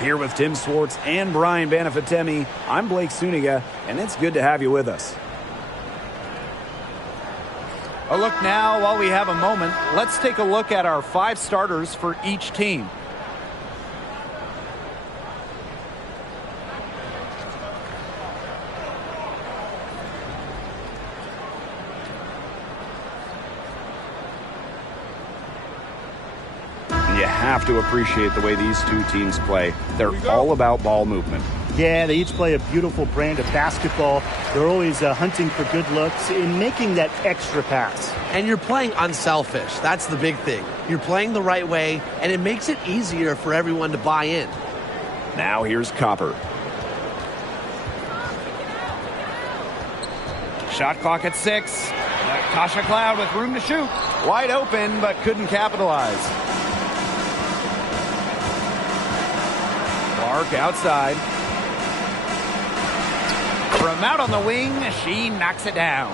Here with Tim Swartz and Brian Banafitemi, I'm Blake Suniga, and it's good to have you with us. A look now, while we have a moment, let's take a look at our 5 starters for each team. You have to appreciate the way these two teams play. They're all about ball movement. Yeah, they each play a beautiful brand of basketball. They're always hunting for good looks and making that extra pass. And you're playing unselfish. That's the big thing. You're playing the right way, and it makes it easier for everyone to buy in. Now here's Copper. Shot clock at 6. Natasha Cloud with room to shoot. Wide open, but couldn't capitalize. Clark outside. From out on the wing, she knocks it down.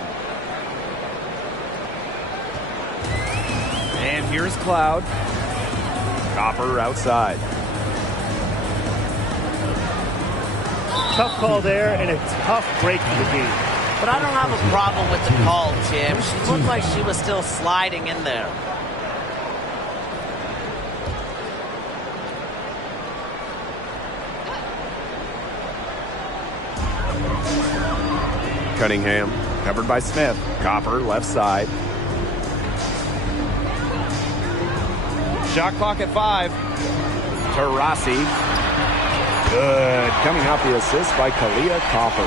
And here's Cloud. Copper outside. Tough call there and a tough break for the game. But I don't have a problem with the call, Tim. She looked like she was still sliding in there. Cunningham, covered by Smith. Copper, left side. Shot clock at 5. Taurasi. Good. Coming out the assist by Kalia Copper.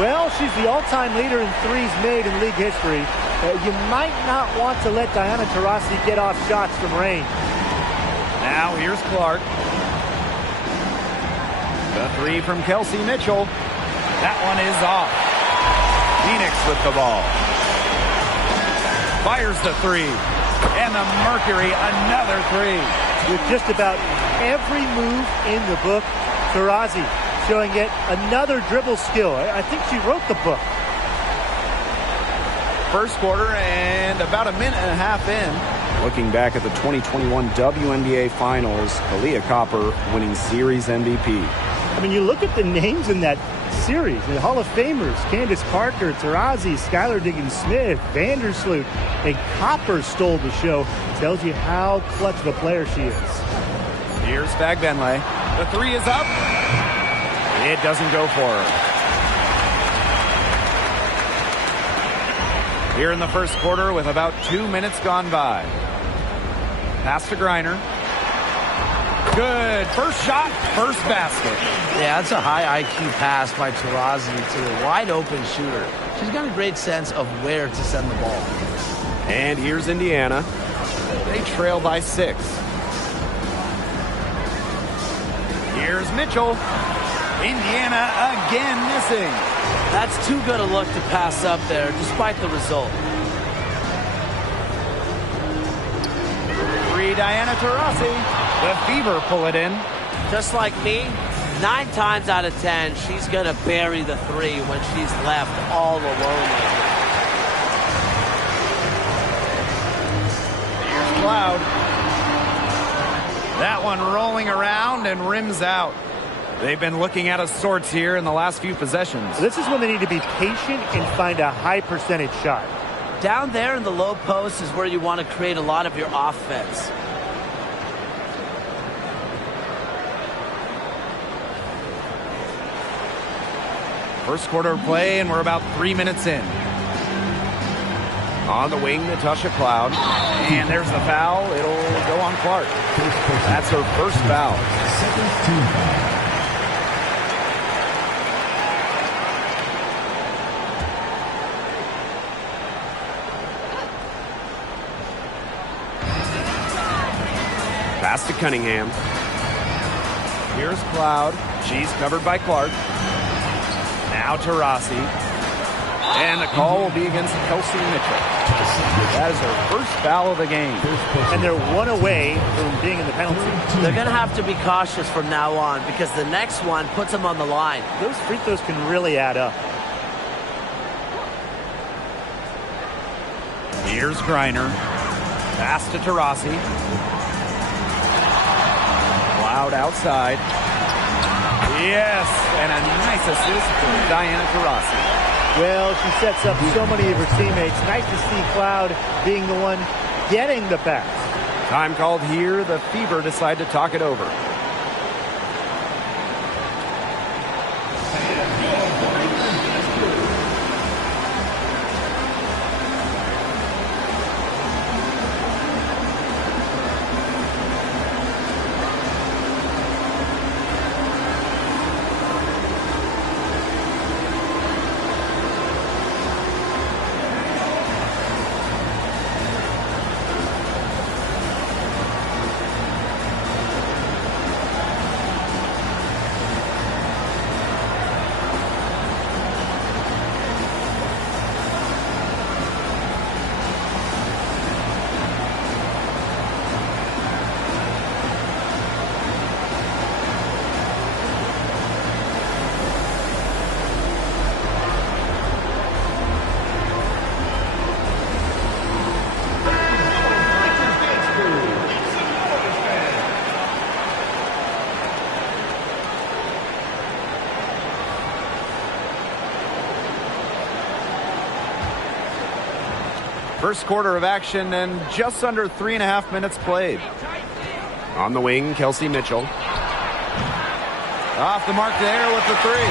Well, she's the all-time leader in threes made in league history. You might not want to let Diana Taurasi get off shots from range. Now here's Clark. The 3 from Kelsey Mitchell. That one is off. Phoenix with the ball. Fires the 3. And the Mercury, another 3. With just about every move in the book, Taurasi showing yet another dribble skill. I think she wrote the book. First quarter and about a minute and a half in. Looking back at the 2021 WNBA Finals, Kalia Copper winning Series MVP. I mean, you look at the names in that series, the Hall of Famers, Candace Parker, Taurasi, Skylar Diggins-Smith, Vandersloot, and Copper stole the show. Tells you how clutch of a player she is. Here's Fagbenle. The 3 is up. It doesn't go for her. Here in the first quarter with about 2 minutes gone by. Pass to Griner. Good. First shot, first basket. Yeah, that's a high IQ pass by Taurasi to a wide open shooter. She's got a great sense of where to send the ball. And here's Indiana. They trail by 6. Here's Mitchell. Indiana again missing. That's too good a look to pass up there, despite the result. 3, Diana Taurasi. The Fever pull it in. Just like me, 9 times out of 10, she's going to bury the 3 when she's left all alone like that. Cloud. That one rolling around and rims out. They've been looking out of sorts here in the last few possessions. This is when they need to be patient and find a high percentage shot. Down there in the low post is where you want to create a lot of your offense. First quarter of play, and we're about 3 minutes in. On the wing, Natasha Cloud. And there's the foul. It'll go on Clark. That's her first foul. Pass to Cunningham. Here's Cloud. She's covered by Clark. Now Taurasi. And the call will be against Kelsey Mitchell. That is her first foul of the game. And they're one away from being in the penalty. They're going to have to be cautious from now on because the next one puts them on the line. Those free throws can really add up. Here's Griner. Pass to Taurasi. Cloud outside. Yes, and a nice assist from Diana Taurasi. Well, she sets up so many of her teammates. Nice to see Cloud being the one getting the pass. Time called here. The Fever decide to talk it over. First quarter of action and just under 3.5 minutes played. On the wing, Kelsey Mitchell. Off the mark there with the three.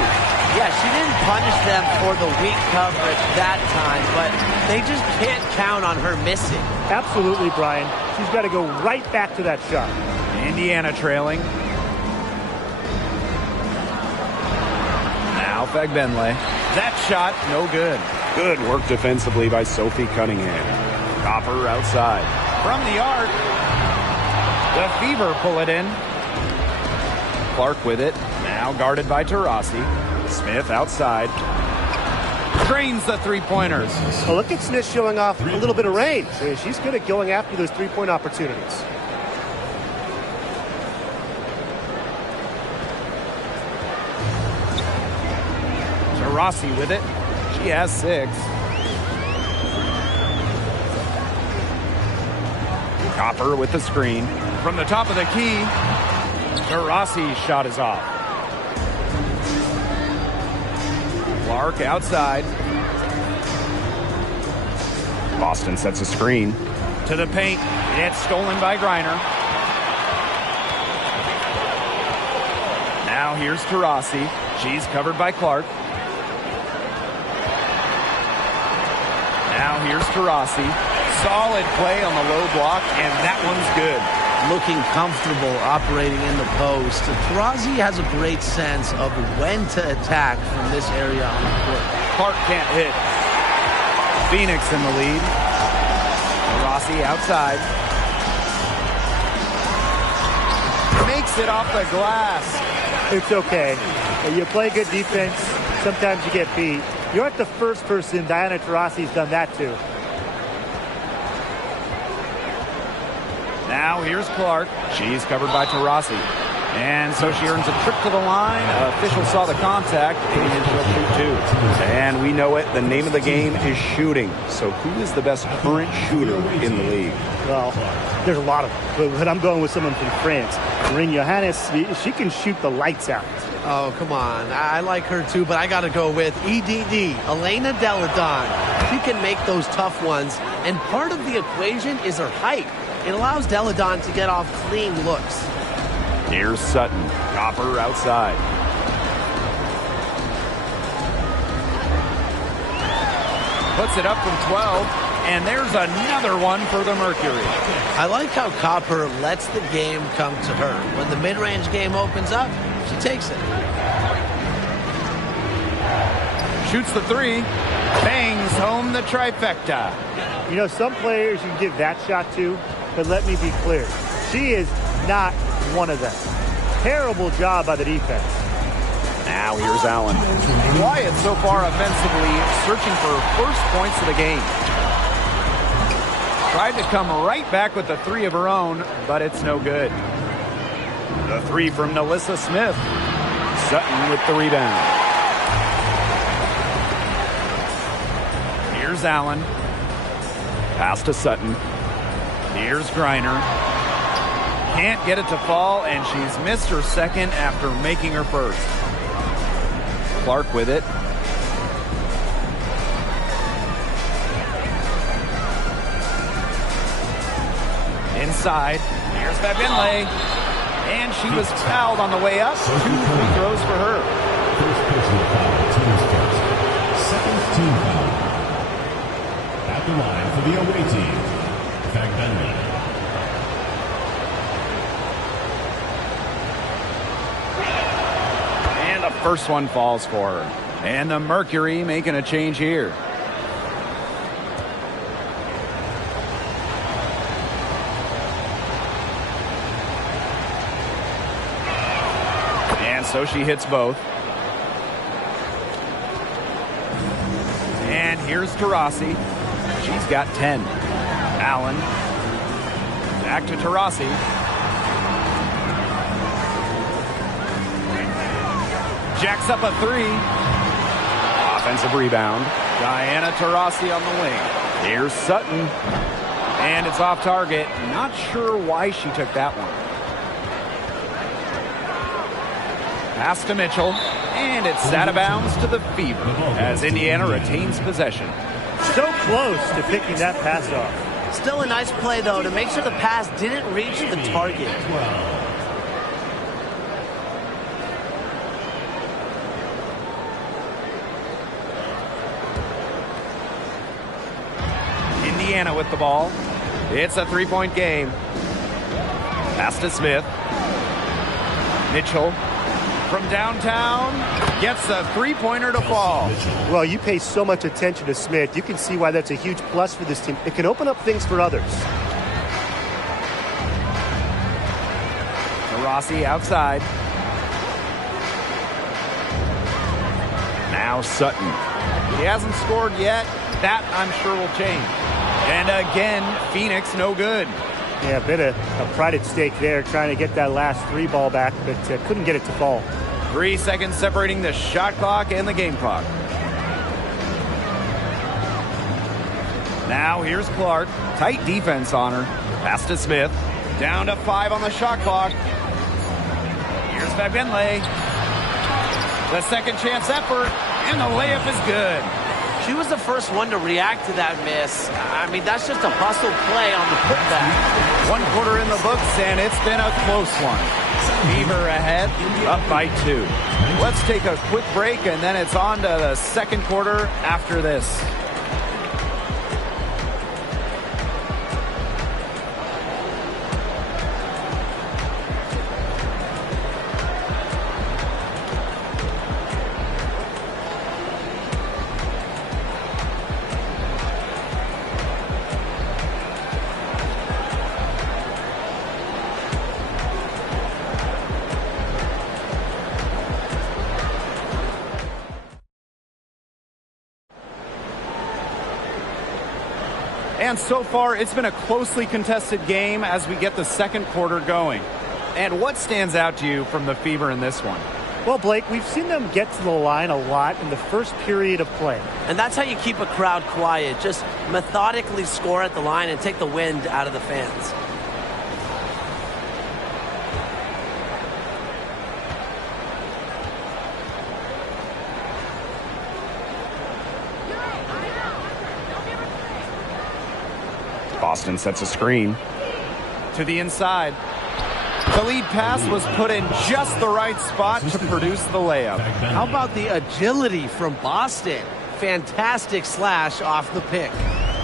Yeah, she didn't punish them for the weak coverage that time, but they just can't count on her missing. Absolutely, Brian. She's got to go right back to that shot. Indiana trailing. Now Fagbenle. That shot, no good. Good work defensively by Sophie Cunningham. Copper outside. From the arc. The Fever pull it in. Clark with it. Now guarded by Taurasi. Smith outside. Drains the three-pointers. Well, look at Smith showing off a little bit of range. She's good at going after those three-point opportunities. Taurasi with it. She has 6. Copper with the screen. From the top of the key, Taurasi's shot is off. Clark outside. Boston sets a screen. To the paint. It's stolen by Griner. Now here's Taurasi. She's covered by Clark. Now here's Taurasi. Solid play on the low block, and that one's good. Looking comfortable operating in the post. Taurasi has a great sense of when to attack from this area on the court. Clark can't hit. Phoenix in the lead. Taurasi outside. Makes it off the glass. It's okay. You play good defense. Sometimes you get beat. You aren't the first person. Diana Taurasi's done that too. Now here's Clark. She's covered by Taurasi. And so she earns a trip to the line. Officials saw the contact, and she'll shoot two. And we know it. The name of the game is shooting. So who is the best current shooter in the league? Well, there's a lot of them. But I'm going with someone from France. Marine Johannes, she can shoot the lights out. Oh, come on. I like her too, but I got to go with EDD, Elena Deladon. She can make those tough ones, and part of the equation is her height. It allows Deladon to get off clean looks. Here's Sutton. Copper outside. Puts it up from 12, and there's another one for the Mercury. I like how Copper lets the game come to her. When the mid-range game opens up, she takes it. Shoots the three. Bangs home the trifecta. You know, some players you can give that shot to, but let me be clear. She is not one of them. Terrible job by the defense. Now here's Allen. Quiet so far offensively, searching for first points of the game. Tried to come right back with the three of her own, but it's no good. The three from Nalissa Smith. Sutton with the rebound. Here's Allen. Pass to Sutton. Here's Griner. Can't get it to fall, and she's missed her second after making her first. Clark with it. Inside. Here's Babinley. And she was fouled on the way up. 2 free throws for her. First personal foul, team's first. Second team foul. At the line for the away team, Babinley. The first one falls for her. And the Mercury making a change here. And so she hits both. And here's Taurasi. She's got 10. Allen. Back to Taurasi. Jacks up a three. Offensive rebound. Diana Taurasi on the wing. Here's Sutton. And it's off target. Not sure why she took that one. Pass to Mitchell. And it's out of bounds to the Fever as Indiana retains possession. So close to picking that pass off. Still a nice play, though, to make sure the pass didn't reach the target. Indiana with the ball. It's a three-point game. Pass to Smith. Mitchell from downtown gets the three-pointer to fall. Well, you pay so much attention to Smith. You can see why that's a huge plus for this team. It can open up things for others. Taurasi outside. Now Sutton. He hasn't scored yet. That, I'm sure, will change. And again, Phoenix no good. Yeah, a bit of a pride at stake there, trying to get that last three ball back, but couldn't get it to fall. 3 seconds separating the shot clock and the game clock. Now here's Clark. Tight defense on her. Pass to Smith. Down to 5 on the shot clock. Here's Babinley. The second chance effort, and the layup is good. She was the first one to react to that miss. I mean, that's just a hustle play on the putback. 1 quarter in the books, and it's been a close one. Fever ahead, up by 2. Let's take a quick break, and then it's on to the second quarter after this. And so far, it's been a closely contested game as we get the second quarter going. And what stands out to you from the Fever in this one? Well, Blake, we've seen them get to the line a lot in the first period of play. And that's how you keep a crowd quiet. Just methodically score at the line and take the wind out of the fans. Boston sets a screen. To the inside. The lead pass was put in just the right spot to produce the layup. How about the agility from Boston? Fantastic slash off the pick.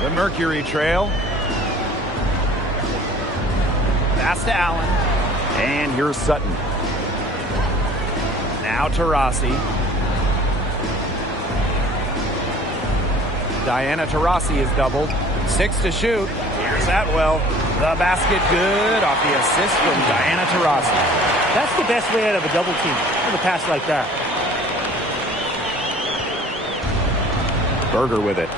The Mercury trail. Pass to Allen. And here's Sutton. Now Taurasi. Diana Taurasi is doubled. 6 to shoot. Here's Atwell. The basket good off the assist from Diana Taurasi. That's the best way out of a double team, with a pass like that. Berger with it.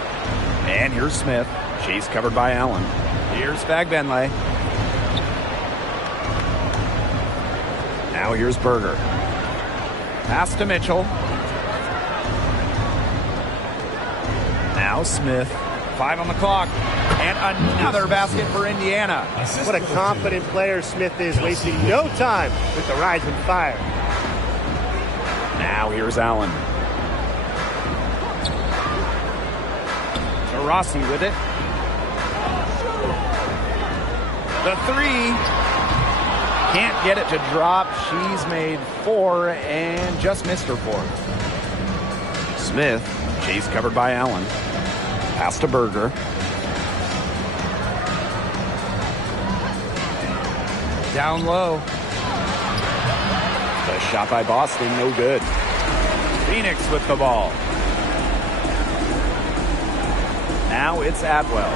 And here's Smith. She's covered by Allen. Here's Fagbenle. Now here's Berger. Pass to Mitchell. Now Smith. 5 on the clock. And another basket for Indiana. What a confident player Smith is, wasting no time with the rising fire. Now here's Allen. Taurasi with it. The 3. Can't get it to drop. She's made 4 and just missed her 4. Smith. She's covered by Allen. Pass to Berger. Down low. The shot by Boston, no good. Phoenix with the ball. Now it's Atwell.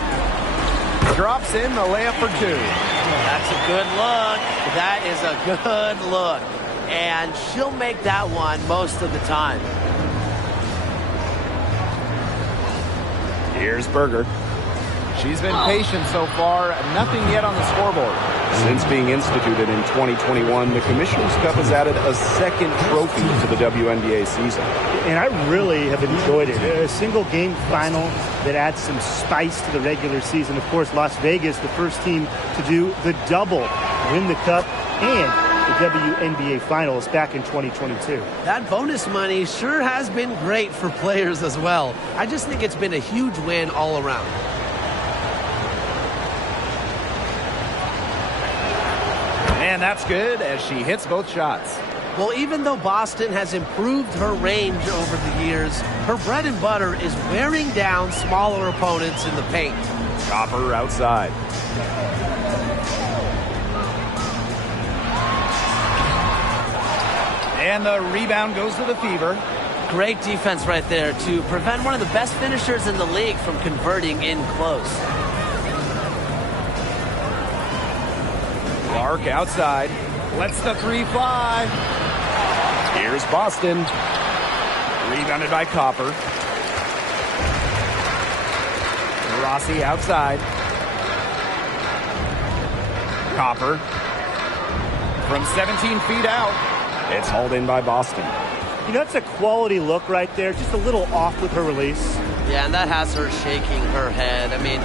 Drops in the layup for 2. That's a good look. That is a good look. And she'll make that one most of the time. Here's Berger. She's been patient so far. Nothing yet on the scoreboard. Since being instituted in 2021, the Commissioner's Cup has added a second trophy to the WNBA season. And I really have enjoyed it. A single game final that adds some spice to the regular season. Of course, Las Vegas, the first team to do the double, win the Cup and the WNBA Finals back in 2022. That bonus money sure has been great for players as well. I just think it's been a huge win all around. And that's good as she hits both shots. Well, even though Boston has improved her range over the years, her bread and butter is wearing down smaller opponents in the paint. Copper outside. And the rebound goes to the Fever. Great defense right there to prevent one of the best finishers in the league from converting in close. Clark outside. Lets the 3 fly. Here's Boston. Rebounded by Copper. Rossi outside. Copper. From 17 feet out. It's hauled in by Boston. You know, it's a quality look right there. Just a little off with her release. Yeah, and that has her shaking her head. I mean,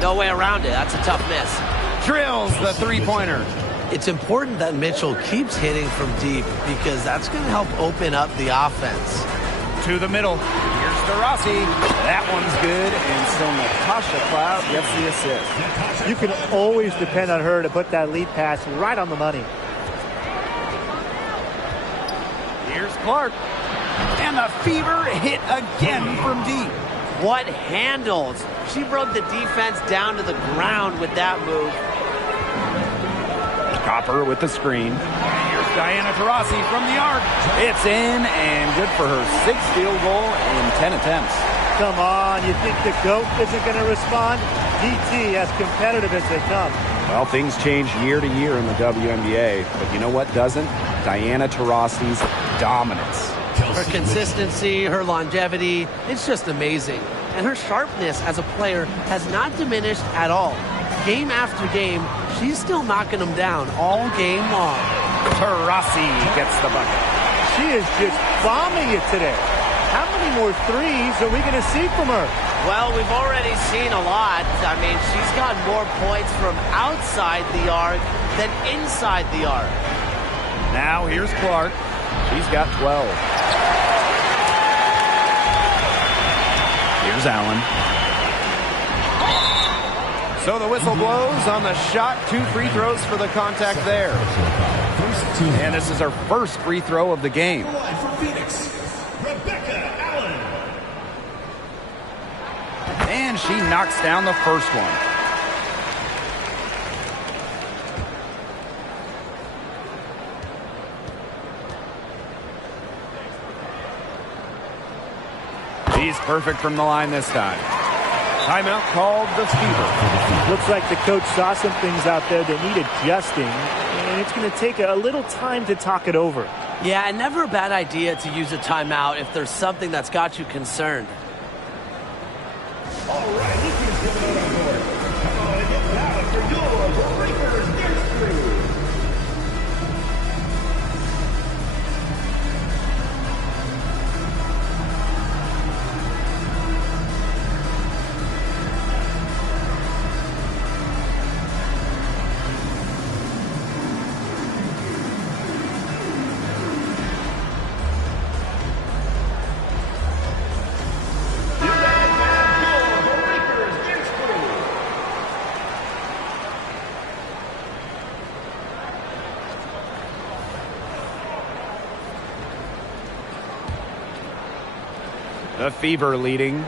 no way around it. That's a tough miss. Drills the 3-pointer. It's important that Mitchell keeps hitting from deep because that's going to help open up the offense. To the middle. Here's Taurasi. That one's good. And so Natasha Cloud gets the assist. You can always depend on her to put that lead pass right on the money. Here's Clark. And the Fever hit again from deep. What handles? She broke the defense down to the ground with that move. Copper with the screen. Here's Diana Taurasi from the arc. It's in and good for her 6th field goal in 10 attempts. Come on, you think the GOAT isn't going to respond? DT as competitive as they come. Well, things change year to year in the WNBA, but you know what doesn't? Diana Taurasi's dominance. Her consistency, her longevity, it's just amazing. And her sharpness as a player has not diminished at all. game after game, she's still knocking them down all game long. Taurasi gets the bucket. She is just bombing it today. How many more threes are we going to see from her? Well, we've already seen a lot. I mean, she's got more points from outside the arc than inside the arc. Now here's Clark. She's got 12. Here's Allen. So the whistle blows on the shot. 2 free throws for the contact there. And this is her first free throw of the game. And she knocks down the first one. She's perfect from the line this time. Timeout called the Fever. Looks like the coach saw some things out there that need adjusting, and it's going to take a little time to talk it over. Yeah, and never a bad idea to use a timeout if there's something that's got you concerned. All right, this is coming on board. Come on and get loud for your Breakers Dance Crew. The Fever leading.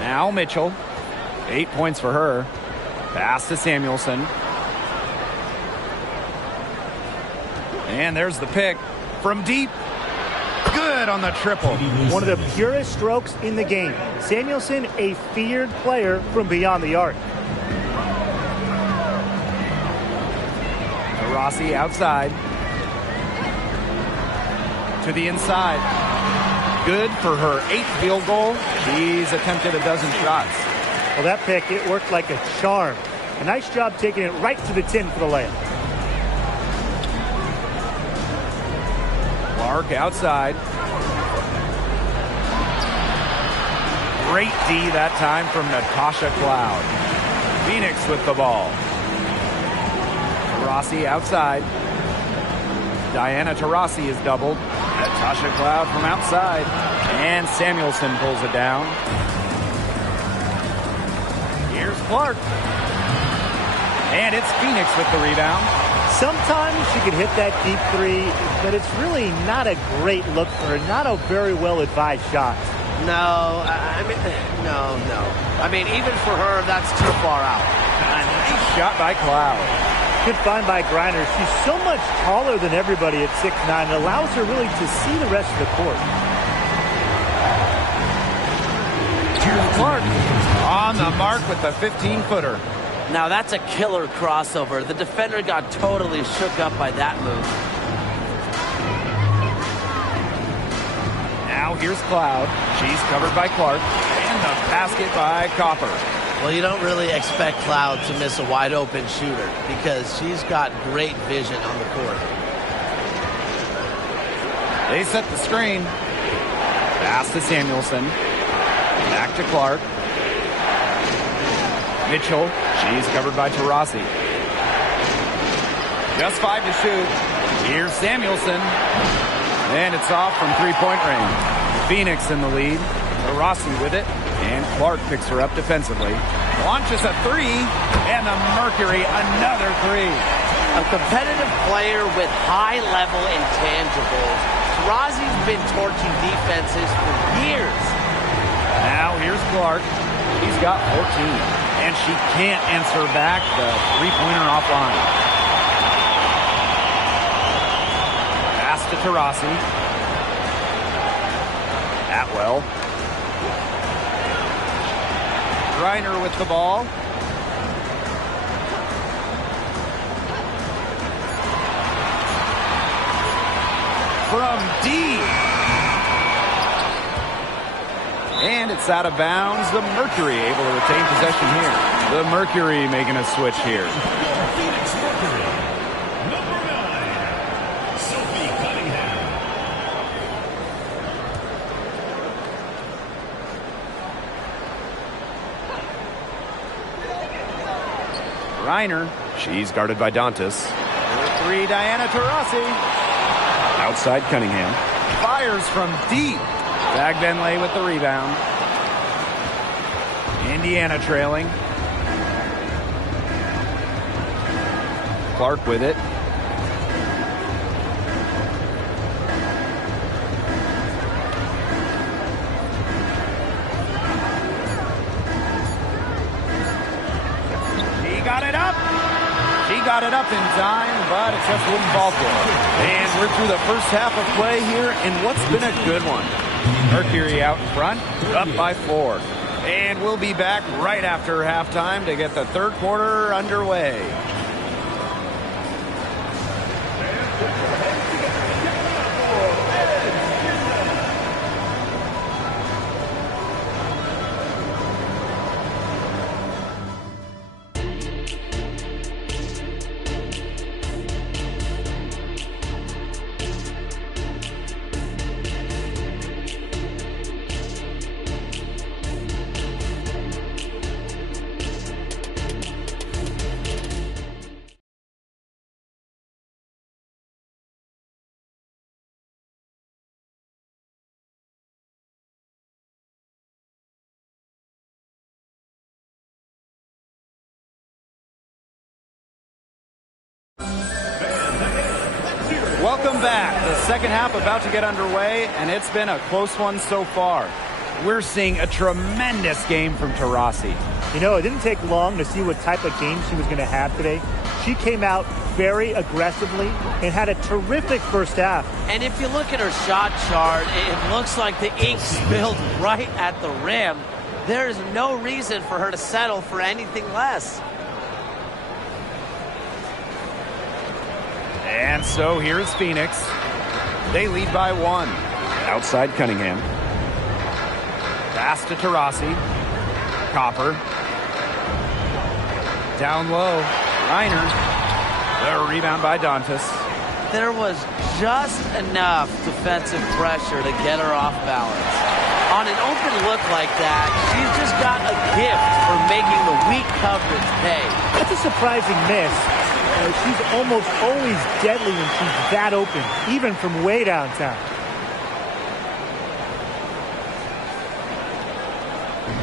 Now Mitchell. 8 points for her. Pass to Samuelson. And there's the pick from deep. Good on the triple. One of the purest strokes in the game. Samuelson, a feared player from beyond the arc. Taurasi outside. To the inside. Good for her 8th field goal. She's attempted a dozen shots. Well, that pick, it worked like a charm. A nice job taking it right to the tin for the layup. Clark outside. Great D that time from Natasha Cloud. Phoenix with the ball. Taurasi outside. Diana Taurasi is doubled. Natasha Cloud from outside. And Samuelson pulls it down. Here's Clark. And it's Phoenix with the rebound. Sometimes she can hit that deep three, but it's really not a great look for her. Not a very well-advised shot. No, I mean, even for her, that's too far out. A nice shot by Cloud. Good find by Griner. She's so much taller than everybody at 6'9". It allows her really to see the rest of the court. Here's Clark on the mark with the 15-footer. Now that's a killer crossover. The defender got totally shook up by that move. Now here's Cloud. She's covered by Clark. And the basket by Copper. Well, you don't really expect Cloud to miss a wide-open shooter because she's got great vision on the court. They set the screen. Pass to Samuelson. Back to Clark. Mitchell. She's covered by Taurasi. Just 5 to shoot. Here's Samuelson. And it's off from three-point range. Phoenix in the lead. Taurasi with it. And Clark picks her up defensively. Launches a three. And the Mercury, another three. A competitive player with high-level intangibles. Taurasi's been torching defenses for years. Now here's Clark. She's got 14. And she can't answer back the three-pointer offline. Pass to Taurasi. Atwell. Griner with the ball. From deep. And it's out of bounds. The Mercury able to retain possession here. The Mercury making a switch here. Phoenix Mercury. Number 9, Sophie Cunningham. Reiner. She's guarded by Dantas. Number 3, Diana Taurasi. Outside Cunningham. Fires from deep. Zag Benley with the rebound. Indiana trailing. Clark with it. She got it up. She got it up in time, but it just wouldn't fall for her. And we're through the first half of play here in what's been a good one. Mercury out in front, up by 4. And we'll be back right after halftime to get the third quarter underway. Welcome back. The second half about to get underway, and it's been a close one so far. We're seeing a tremendous game from Taurasi. You know, it didn't take long to see what type of game she was going to have today. She came out very aggressively and had a terrific first half. And if you look at her shot chart, it looks like the ink spilled right at the rim. There is no reason for her to settle for anything less. And so here's Phoenix. They lead by 1. Outside Cunningham. Pass to Taurasi. Copper. Down low. Reiner. The rebound by Dantas. There was just enough defensive pressure to get her off balance. On an open look like that, she's just got a gift for making the weak coverage pay. That's a surprising miss. She's almost always deadly when she's that open, even from way downtown.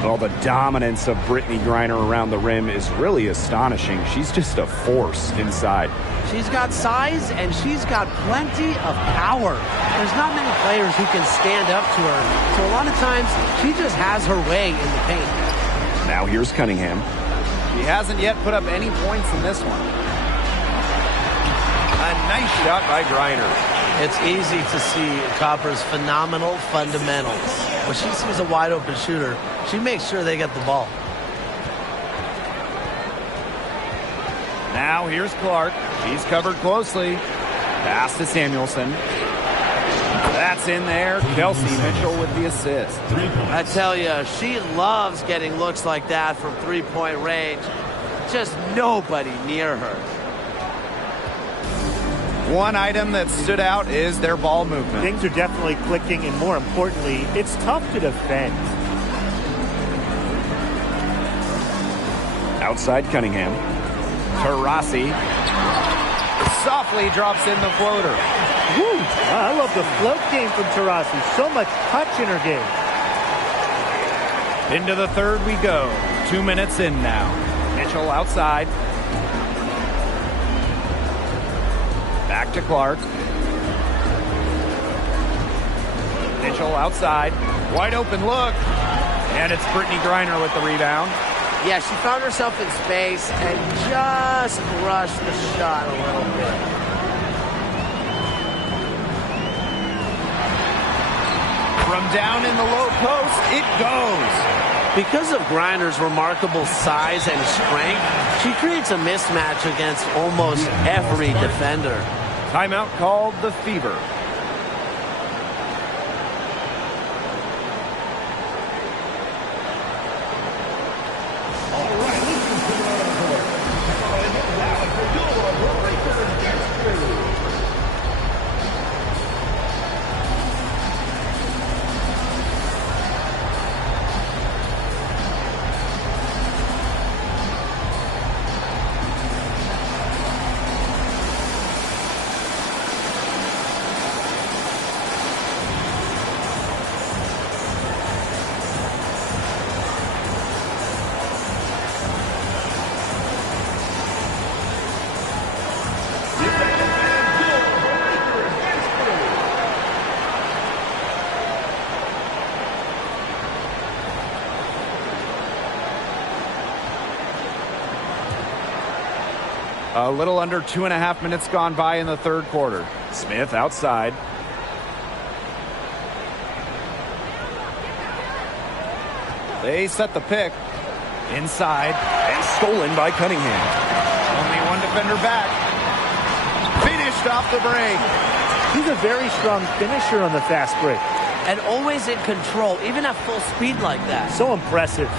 Well, the dominance of Brittany Griner around the rim is really astonishing. She's just a force inside. She's got size and she's got plenty of power. There's not many players who can stand up to her. So a lot of times, she just has her way in the paint. Now here's Cunningham. He hasn't yet put up any points in this one. A nice shot by Griner. It's easy to see Copper's phenomenal fundamentals. When she sees a wide open shooter, she makes sure they get the ball. Now here's Clark. She's covered closely. Pass to Samuelson. That's in there. Kelsey Mitchell with the assist. I tell you, she loves getting looks like that from three-point range. Just nobody near her. One item that stood out is their ball movement. Things are definitely clicking, and more importantly, it's tough to defend. Outside Cunningham. Taurasi softly drops in the floater. Woo! I love the float game from Taurasi. So much touch in her game. Into the third we go. 2 minutes in now. Mitchell outside. Back to Clark. Mitchell outside. Wide open look. And it's Brittany Griner with the rebound. Yeah, she found herself in space and just rushed the shot a little bit. From down in the low post, it goes. Because of Griner's remarkable size and strength, she creates a mismatch against almost every defender. Timeout called the Fever. A little under 2.5 minutes gone by in the third quarter. Smith outside. They set the pick. Inside. And stolen by Cunningham. Only one defender back. Finished off the break. He's a very strong finisher on the fast break. And always in control, even at full speed like that. So impressive.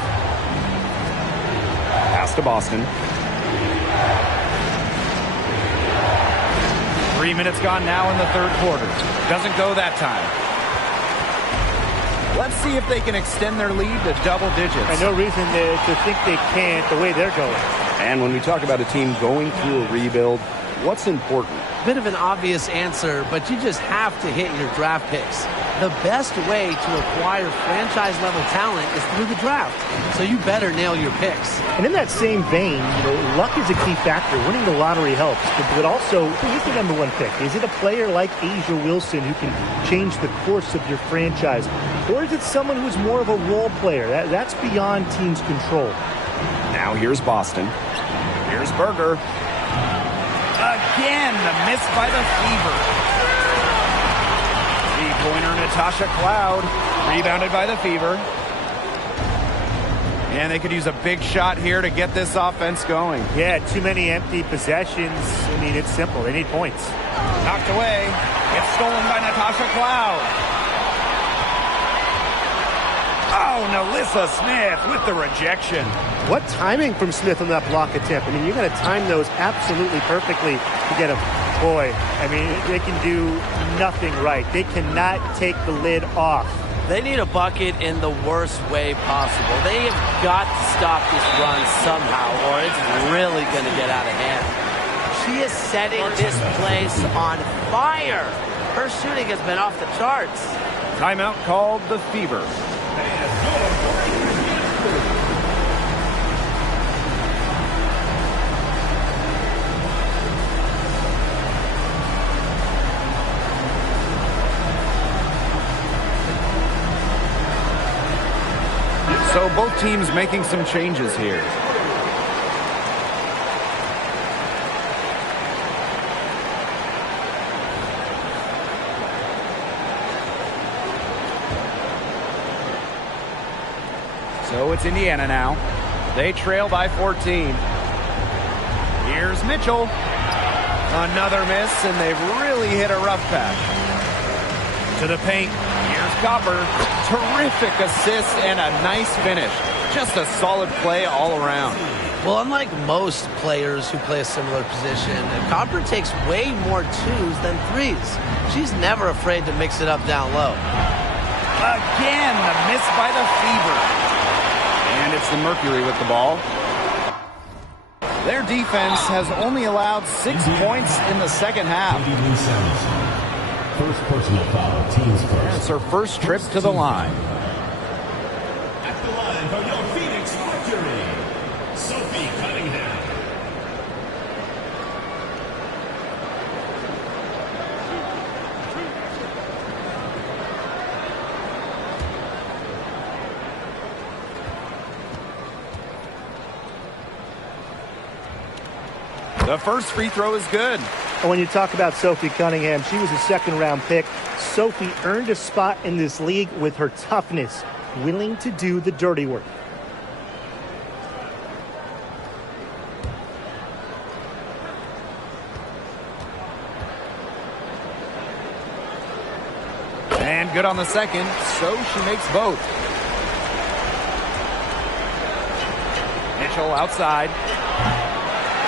Pass to Boston. 3 minutes gone now in the third quarter. Doesn't go that time. Let's see if they can extend their lead to double digits. And no reason to think they can't the way they're going. And when we talk about a team going through a rebuild, what's important? Bit of an obvious answer, but you just have to hit your draft picks. The best way to acquire franchise-level talent is through the draft. So you better nail your picks. And in that same vein, luck is a key factor. Winning the lottery helps. But also, who is the number one pick? Is it a player like Asia Wilson who can change the course of your franchise? Or is it someone who's more of a role player? That's beyond teams' control. Now here's Boston. Here's Berger. Again, the miss by the Fever. Three-pointer Natasha Cloud. Rebounded by the Fever. And they could use a big shot here to get this offense going. Yeah, too many empty possessions. I mean, it's simple. They need points. Knocked away. It's stolen by Natasha Cloud. Oh, Nalissa Smith with the rejection. What timing from Smith on that block attempt? I mean, you got to time those absolutely perfectly to get a boy. I mean, they can do nothing right. They cannot take the lid off. They need a bucket in the worst way possible. They have got to stop this run somehow, or it's really going to get out of hand. She is setting this place on fire. Her shooting has been off the charts. Timeout called the Fever. So both teams making some changes here. So it's Indiana now. They trail by 14. Here's Mitchell. Another miss, and they've really hit a rough patch. To the paint. Here's Copper. Terrific assist and a nice finish. Just a solid play all around. Well, unlike most players who play a similar position, Copper takes way more twos than threes. She's never afraid to mix it up down low. Again, the miss by the Fever. And it's the Mercury with the ball. Their defense has only allowed 6 points in the second half. First personal foul, team's first. It's her first trip to the line. At the line for your Phoenix Mercury, Sophie Cunningham. The first free throw is good. And when you talk about Sophie Cunningham, she was a second-round pick. Sophie earned a spot in this league with her toughness, willing to do the dirty work. And good on the second, so she makes both. Mitchell outside.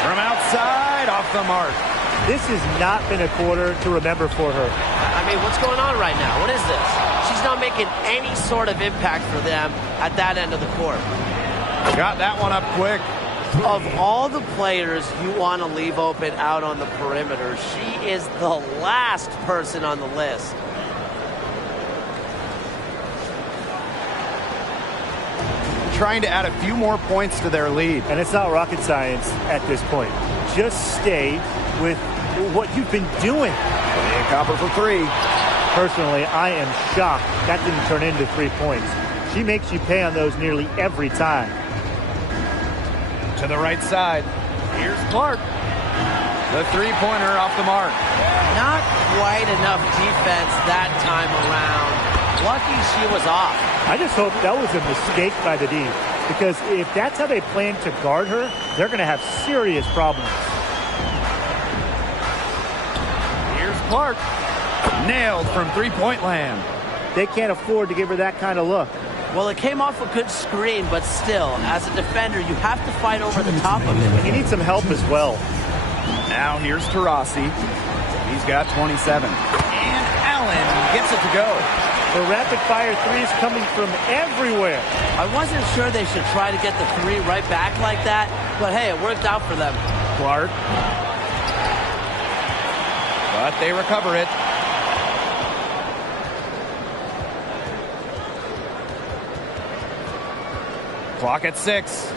From outside, off the mark. This has not been a quarter to remember for her. I mean, what's going on right now? What is this? She's not making any sort of impact for them at that end of the court. Got that one up quick. Of all the players you want to leave open out on the perimeter, she is the last person on the list. Trying to add a few more points to their lead. And it's not rocket science at this point. Just stay with what you've been doing. And Copper for three. Personally, I am shocked that didn't turn into 3 points. She makes you pay on those nearly every time. To the right side. Here's Clark. The three-pointer off the mark. Not quite enough defense that time around. Lucky she was off. I just hope that was a mistake by the D, because if that's how they plan to guard her, they're going to have serious problems. Here's Clark. Nailed from three-point land. They can't afford to give her that kind of look. Well, it came off a good screen, but still, as a defender, you have to fight over the top of it. And you need some help as well. Now here's Taurasi. He's got 27. And Allen gets it to go. The rapid-fire threes coming from everywhere. I wasn't sure they should try to get the three right back like that, but hey, it worked out for them. Clark. But they recover it. Clock at 6.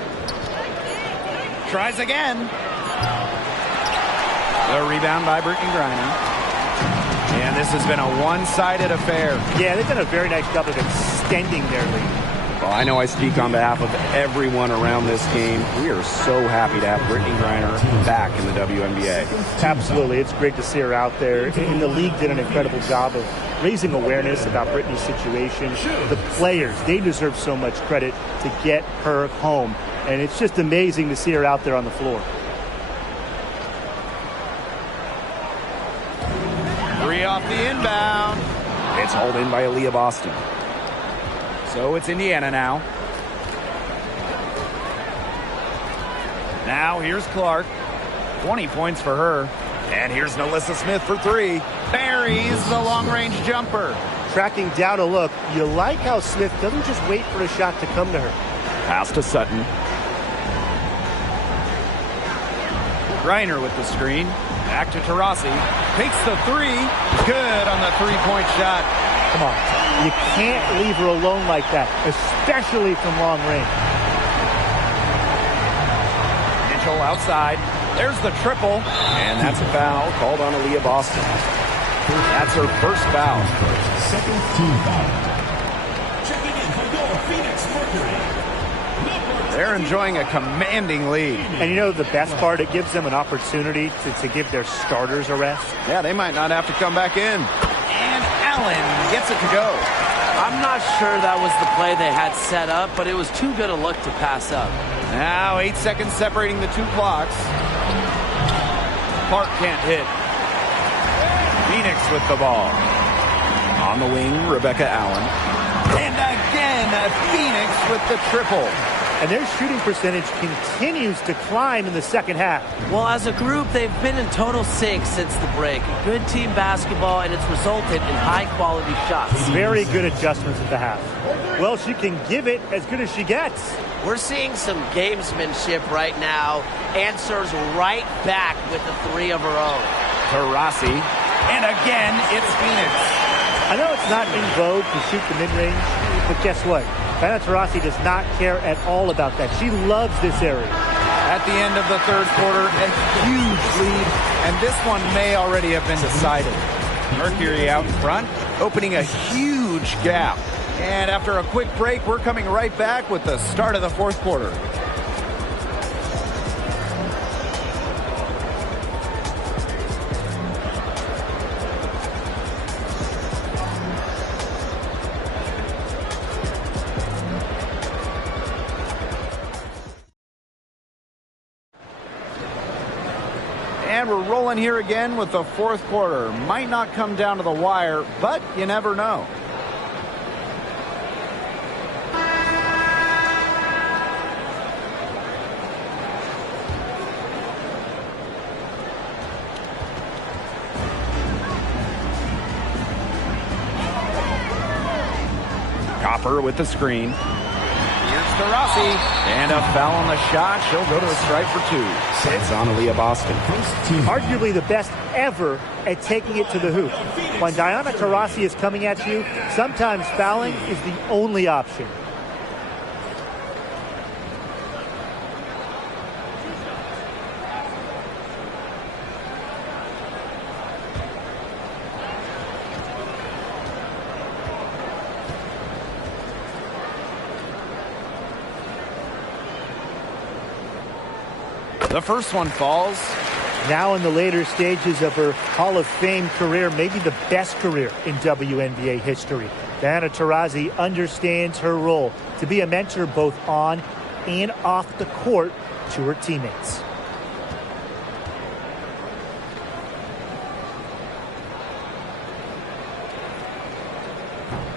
Tries again. The rebound by Brittany Griner. And this has been a one-sided affair. Yeah, they've done a very nice job of extending their lead. Well, I know I speak on behalf of everyone around this game. We are so happy to have Brittany Griner back in the WNBA. Absolutely. It's great to see her out there. And the league did an incredible job of raising awareness about Brittany's situation. The players, they deserve so much credit to get her home. And it's just amazing to see her out there on the floor. Three off the inbound. It's hauled in by Aaliyah Boston. So it's Indiana now. Now here's Clark. 20 points for her. And here's Nalissa Smith for three. Buries the long-range jumper. Tracking down a look. You like how Smith doesn't just wait for a shot to come to her. Pass to Sutton. Griner with the screen. Back to Taurasi. Takes the three. Good on the three-point shot. Come on. You can't leave her alone like that, especially from long range. Mitchell outside. There's the triple. And that's a foul called on Aaliyah Boston. That's her first foul. Second team foul. Checking in for your Phoenix Mercury. They're enjoying a commanding lead. And you know the best part? It gives them an opportunity to give their starters a rest. Yeah, they might not have to come back in. And Allen gets it to go. I'm not sure that was the play they had set up, but it was too good a look to pass up. Now 8 seconds separating the two clocks. Clark can't hit. Phoenix with the ball. On the wing, Rebecca Allen. And again, Phoenix with the triple. And their shooting percentage continues to climb in the second half. Well, as a group, they've been in total sync since the break. Good team basketball, and it's resulted in high-quality shots. Very good adjustments at the half. Well, she can give it as good as she gets. We're seeing some gamesmanship right now. Answers right back with the three of her own. Taurasi. And again, it's Phoenix. I know it's not in vogue to shoot the mid-range, but guess what? Taurasi does not care at all about that. She loves this area. At the end of the third quarter, a huge lead, and this one may already have been decided. Mercury out in front, opening a huge gap. And after a quick break, we're coming right back with the start of the fourth quarter. And we're rolling here again with the fourth quarter. Might not come down to the wire, but you never know. Copper with the screen. Here's Taurasi. And a foul on the shot. She'll go to the stripe for two. It's on Aaliyah Boston. Arguably the best ever at taking it to the hoop. When Diana Taurasi is coming at you, sometimes fouling is the only option. The first one falls. Now in the later stages of her Hall of Fame career, maybe the best career in WNBA history. Diana Taurasi understands her role to be a mentor both on and off the court to her teammates.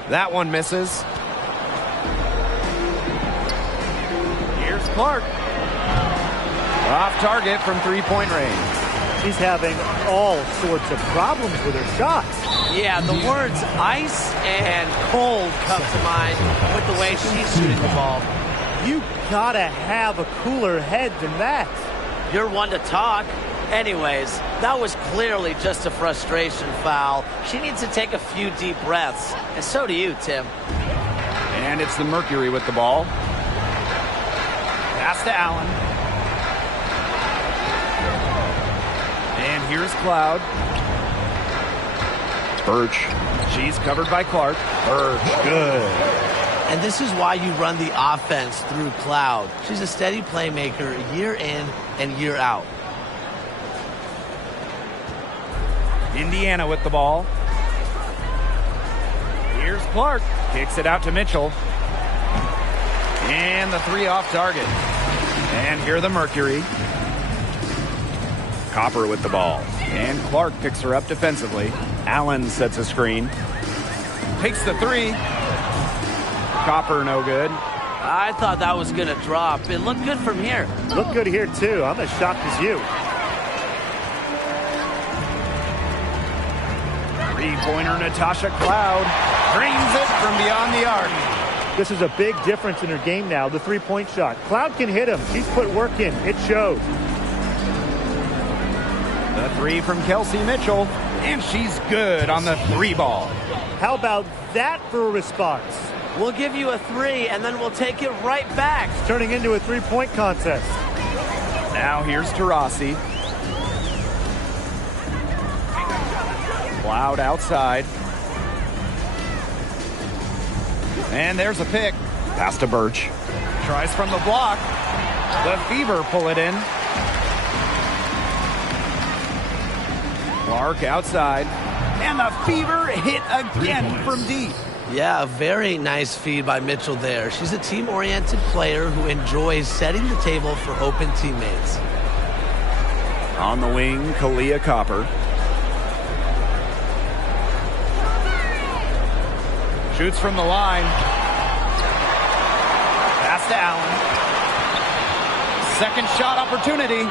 That one misses. Here's Clark. Off target from three-point range. She's having all sorts of problems with her shots. Yeah, the words ice and cold come to mind with the way she's shooting the ball. You gotta have a cooler head than that. You're one to talk. Anyways, that was clearly just a frustration foul. She needs to take a few deep breaths. And so do you, Tim. And it's the Mercury with the ball. Pass to Allen. And here's Cloud. Birch. She's covered by Clark. Birch, good. And this is why you run the offense through Cloud. She's a steady playmaker year in and year out. Indiana with the ball. Here's Clark. Kicks it out to Mitchell. And the three off target. And here the Mercury. Copper with the ball. And Clark picks her up defensively. Allen sets a screen. Takes the three. Copper no good. I thought that was going to drop. It looked good from here. Look good here, too. I'm as shocked as you. Three-pointer Natasha Cloud drains it from beyond the arc. This is a big difference in her game now, the three-point shot. Cloud can hit him. She's put work in. It shows. The three from Kelsey Mitchell, and she's good on the three ball. How about that for a response? We'll give you a three, and then we'll take it right back. It's turning into a three-point contest. Now here's Taurasi. Cloud outside. And there's a pick. Pass to Birch. Tries from the block. The Fever pull it in. Clark outside. And the Fever hit again from deep. Yeah, a very nice feed by Mitchell there. She's a team-oriented player who enjoys setting the table for open teammates. On the wing, Kalia Copper. Shoots from the line. Pass to Allen. Second shot opportunity.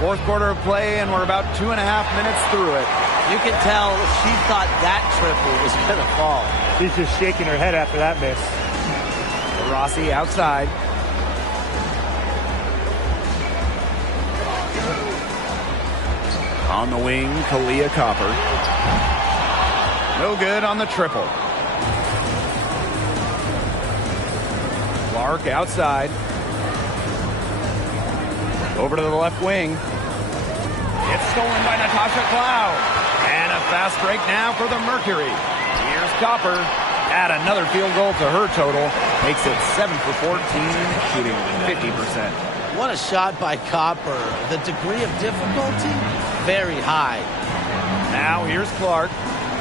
Fourth quarter of play, and we're about 2.5 minutes through it. You can tell she thought that triple was going to fall. She's just shaking her head after that miss. Rossi outside. On the wing, Kalia Copper. No good on the triple. Clark outside. Over to the left wing. It's stolen by Natasha Cloud. And a fast break now for the Mercury. Here's Copper. Add another field goal to her total. Makes it 7 for 14, shooting 50%. What a shot by Copper. The degree of difficulty, very high. Now here's Clark.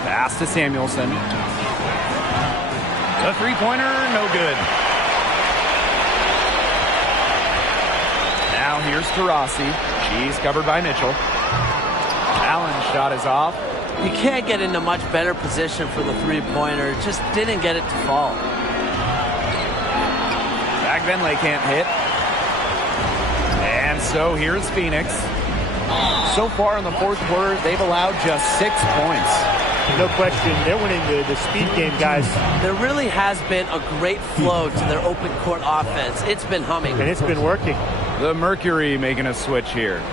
Pass to Samuelson. The three-pointer, no good. Now here's Taurasi. She's covered by Mitchell. Allen's shot is off. You can't get into much better position for the three-pointer. Just didn't get it to fall. Zach Benley can't hit. And so here's Phoenix. So far in the fourth quarter, they've allowed just 6 points. No question, they're winning the speed game, guys. There really has been a great flow to their open court offense. It's been humming. And it's been working. The Mercury making a switch here.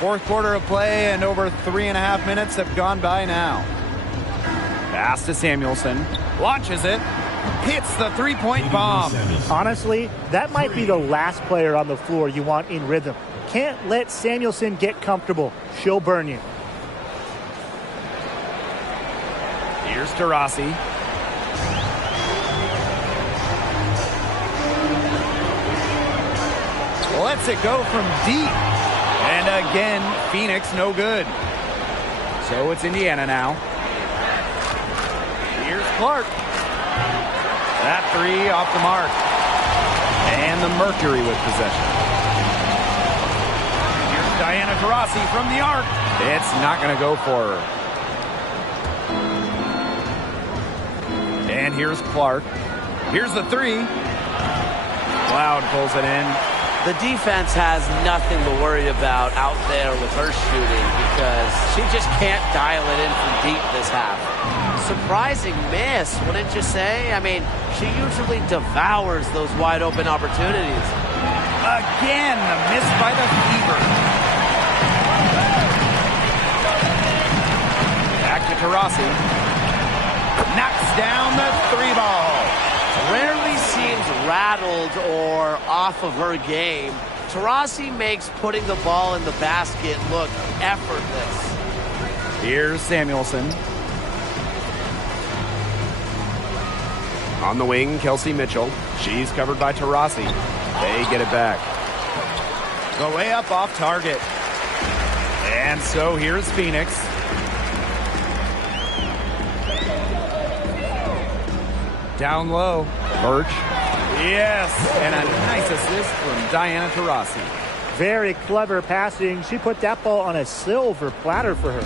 Fourth quarter of play, and over 3.5 minutes have gone by now. Pass to Samuelson. Launches it. hits the three-point bomb. Honestly, that might be the last player on the floor you want in rhythm. Can't let Samuelson get comfortable. She'll burn you. Here's Taurasi. Lets it go from deep. And again, Phoenix no good. So it's Indiana now. Here's Clark. That three off the mark. And the Mercury with possession. Here's Diana Taurasi from the arc. It's not going to go for her. And here's Clark. Here's the three. Cloud pulls it in. The defense has nothing to worry about out there with her shooting because she just can't dial it in from deep this half. Surprising miss, wouldn't you say? I mean, she usually devours those wide open opportunities. Again, the miss by the Fever. Back to Taurasi. Knocks down the three ball. Rarely seems rattled or off of her game. Taurasi makes putting the ball in the basket look effortless. Here's Samuelson. On the wing, Kelsey Mitchell. She's covered by Taurasi. They get it back. The layup off target. And so here's Phoenix. Down low. Birch. Yes. And a nice assist from Diana Taurasi. Very clever passing. She put that ball on a silver platter for her.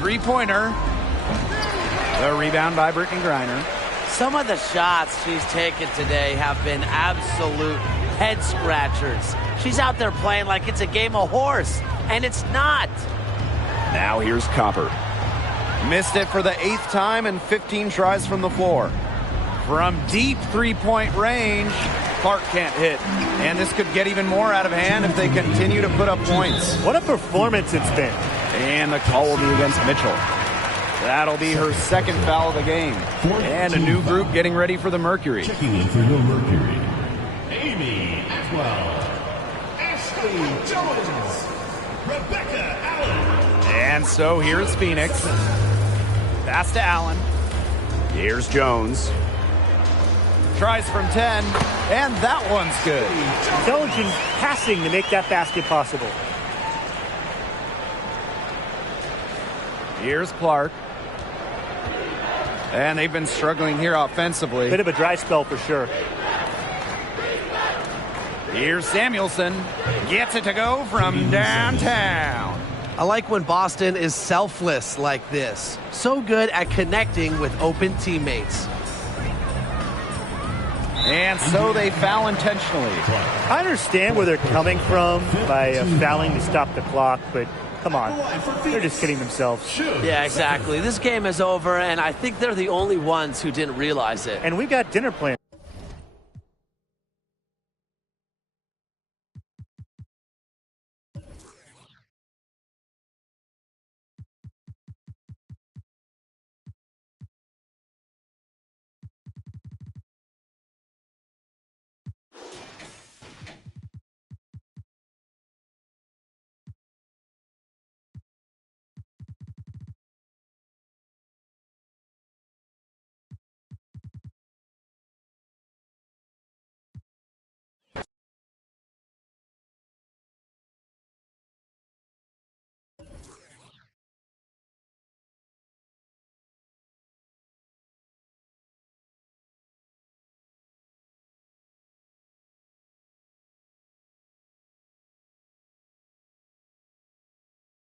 Three-pointer. The rebound by Brittany Griner. Some of the shots she's taken today have been absolute head scratchers. She's out there playing like it's a game of horse, and it's not. Now here's Copper. Missed it for the 8th time and 15 tries from the floor. From deep three-point range, Clark can't hit. And this could get even more out of hand if they continue to put up points. What a performance it's been. And the call will be against Mitchell. That'll be her second foul of the game. And a new group getting ready for the Mercury. Checking in for your Mercury, Amy Atwell, Ashley Jones, Rebecca Allen. And so here's Phoenix. Pass to Allen. Here's Jones. Tries from 10, and that one's good. Intelligent passing to make that basket possible. Here's Clark. And they've been struggling here offensively. Bit of a dry spell for sure. Here's Samuelson. Gets it to go from downtown. I like when Boston is selfless like this. So good at connecting with open teammates. And so they foul intentionally. I understand where they're coming from by fouling to stop the clock, but come on. They're just kidding themselves. Yeah, exactly. This game is over, and I think they're the only ones who didn't realize it. And we've got dinner plans.